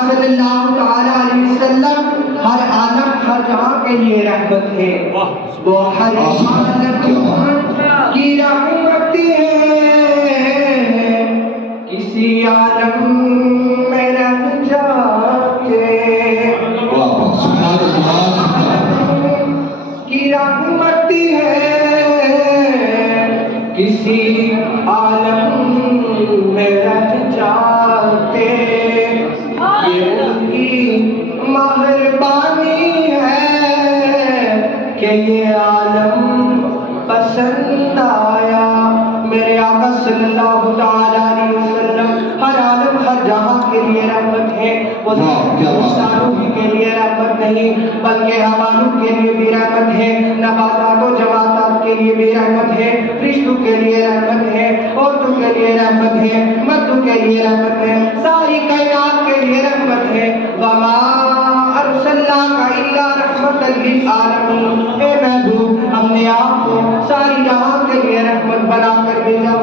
صلی اللہ تعالیٰ علیہ وسلم ہر عالم ہر جہاں کے لیے رحمت ہے، وہ ہر عالم کی رحمت ہے، کسی عالم میں رہ جاتے کی رحمت ہے، کسی عالم میں رہ جاتے، یہ ان کی مہربانی ہے کہ یہ عالم پسند آیا۔ میرے آقا صلی اللہ تعالیٰ علیہ وسلم ہر عالم ہر جہاں کے لیے رحمت ہے، وہ انسانوں کے لیے رحمت نہیں بلکہ حیوانوں کے لیے بھی رحمت ہے، نباتات و جمادات کے لیے بھی رحمت ہے، فرشتوں کے لیے رحمت ہے، عورتوں کے لیے رحمت ہے، مردوں کے لیے رحمت ہے، ساری کائنات کے لیے رحمت ہے۔ وما ارسلناک الا رحمۃ للعالمین، اے محبوب ہم نے آپ کو ساری جہاں کے لیے رحمت بنا کر بھیجا۔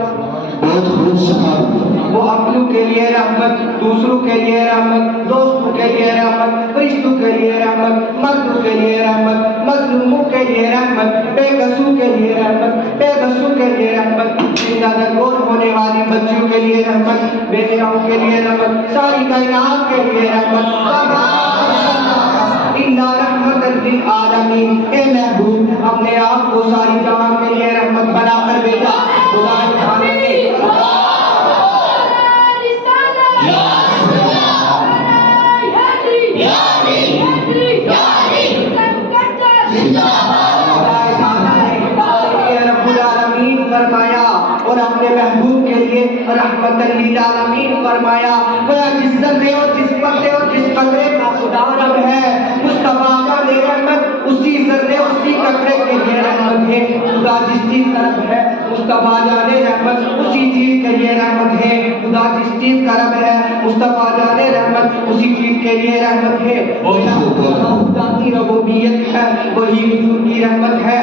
بہت خوب وہ اپنوں کے لیے رحمت، دوسروں کے لیے رحمت، دوستوں کے لیے رحمت، فرشتوں کے لیے رحمت، مردوں کے لیے رحمت، مظلوموں کے لیے رحمت، بے قصوں کے لیے رحمت، بے بسوں کے لیے رحمت، زندہ درگور ہونے والی بچیوں کے لیے رحمت، بیٹیوں کے لیے رحمت، ساری کائنات کے لیے رحمت۔ الا رحمت للعالمین، اے محبوب ہم نے آپ کو ساری جہاں کے لیے رحمت بنا کر بھیجا۔ خدا نے فرمایا اور اپنے محبوب کے لیے رحمت للعالمین فرمایا۔ گویا جس ذرے اور جس پتے اور جس قطرے کا خدا رب ہے، مصطفیٰ کا رحمت اسی ذرے اسی قطرے کے لیے رحمت ہے۔ خدا جس چیز کا رب ہے مصطفیٰ جانے رحمت اسی چیز کے لیے رحمت ہے۔ خدا جس چیز کا رب ہے مصطفیٰ جانے رحمت اسی چیز کے لیے رحمت ہے۔ خدا کی ربوبیت ہے وہی حضور کی رحمت ہے۔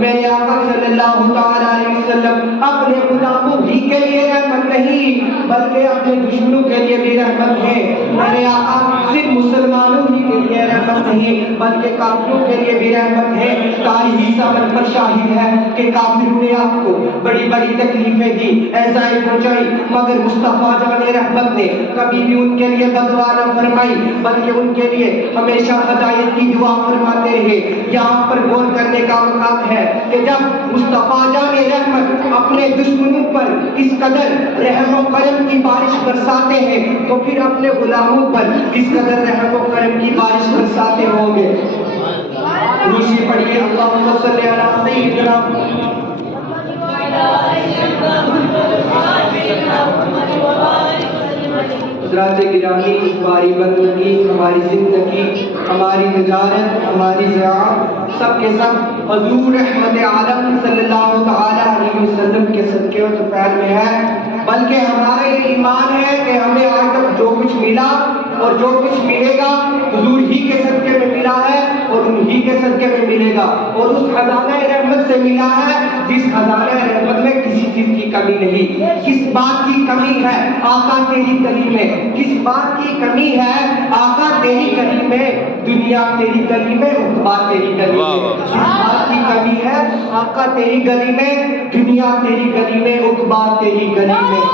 میرے آقا صلی اللہ تعالیٰ علیہ وسلم اپنے غلاموں ہی کے لیے رحمت نہیں بلکہ اپنے دشمنوں کے لیے بھی رحمت ہے۔ میرے آقا صرف مسلمانوں ہی کے لیے رحمت نہیں بلکہ کافروں کے لیے بھی رحمت ہے۔ تاریخی سمجھ پر شاہد ہے کہ کافروں نے آپ کو بڑی بڑی تکلیفیں دی، ایذائیں پہنچائی، مگر مصطفیٰ جان رحمت نے کبھی بھی ان کے لیے بددعا نہ فرمائی بلکہ ان کے لیے ہمیشہ ہدایت کی دعا فرماتے رہے۔ یہاں پر غور کرنے کا مقام ہے کہ جب مصطفیٰ جان رحمت اپنے دشمنوں پر اس قدر رحم و کرم کی بارش برساتے ہیں تو پھر اپنے غلاموں پر اس قدر رحم و کرم کی بارش برساتے ہوں گے۔ روشی پڑھیے اللہم صلی علی سیدنا حضرات گرامی، ہماری بندگی، ہماری زندگی، ہماری تجارت، ہماری زراعت سب کے سب حضور رحمت عالم صلی اللہ تعالیٰ علیہ وسلم کے صدقے و طفیل میں ہے، بلکہ ہمارا یہ ایمان ہے کہ ہمیں آج تک جو کچھ ملا اور جو کچھ ملے گا حضور ہی کے صدقے میں ملا ہے اور انہی کے صدقے میں ملے گا، اور اس خزانہ رحمت سے ملا ہے جس خزانہ رحمت میں کسی چیز کی کمی نہیں۔ کس بات کی کمی ہے آقا تیری گلی میں؟ کس بات کی کمی ہے آقا تیری گلی میں؟ دنیا تیری گلی میں، عقبہ تیری گلی میں۔ کس بات کی کمی ہے آقا تیری گلی میں؟ دنیا تیری گلی میں، عقبہ تیری گلی میں۔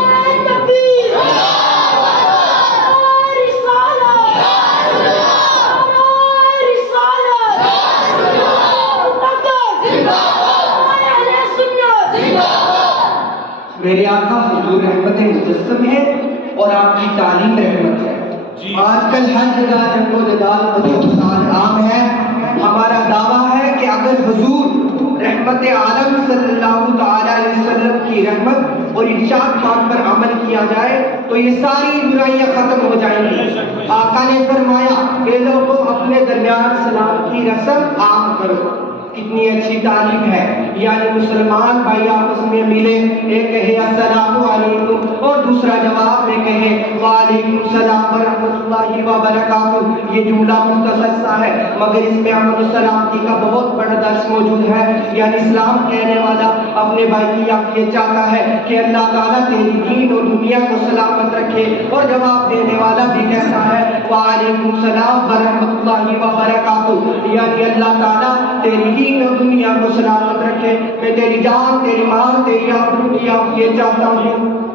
میرے آقا حضور رحمت مجسم ہے اور آپ کی تعلیم رحمت ہے۔ آج کل ہر جگہ جنگ و جدال و فساد عام ہے۔ ہمارا دعویٰ ہے کہ اگر حضور رحمت عالم صلی اللہ تعالیٰ علیہ وسلم کی رحمت اور ارشاد پاک پر عمل کیا جائے تو یہ ساری برائیاں ختم ہو جائیں گی۔ آقا نے فرمایا کہ لوگوں اپنے درمیان سلام کی رسم عام کرو۔ کتنی اچھی تعلیم ہے، یعنی مسلمان بھائی آپس میں ملے، ایک کہے السلام علیکم اور دوسرا جواب میں کہے وعلیکم السلام ورحمۃ اللہ وبرکاتہ۔ یہ جملہ مختصر سا ہے مگر اس میں امن و سلامتی کا بہت بڑا درس موجود ہے۔ یعنی اسلام کہنے والا اپنے بھائی کی عافیت چاہتا ہے کہ اللہ تعالیٰ تیری دین اور دنیا کو سلامت رکھے، اور جواب دینے والا بھی کہتا ہے وعلیکم السلام ورحمۃ اللہ وبرکاتہ۔ یعنی اللہ تعالیٰ تیری ہی دنیا کو سلامت رکھے۔ میں تیری جان، تیری مال، تیری آبرو کی عافیت چاہتا ہوں۔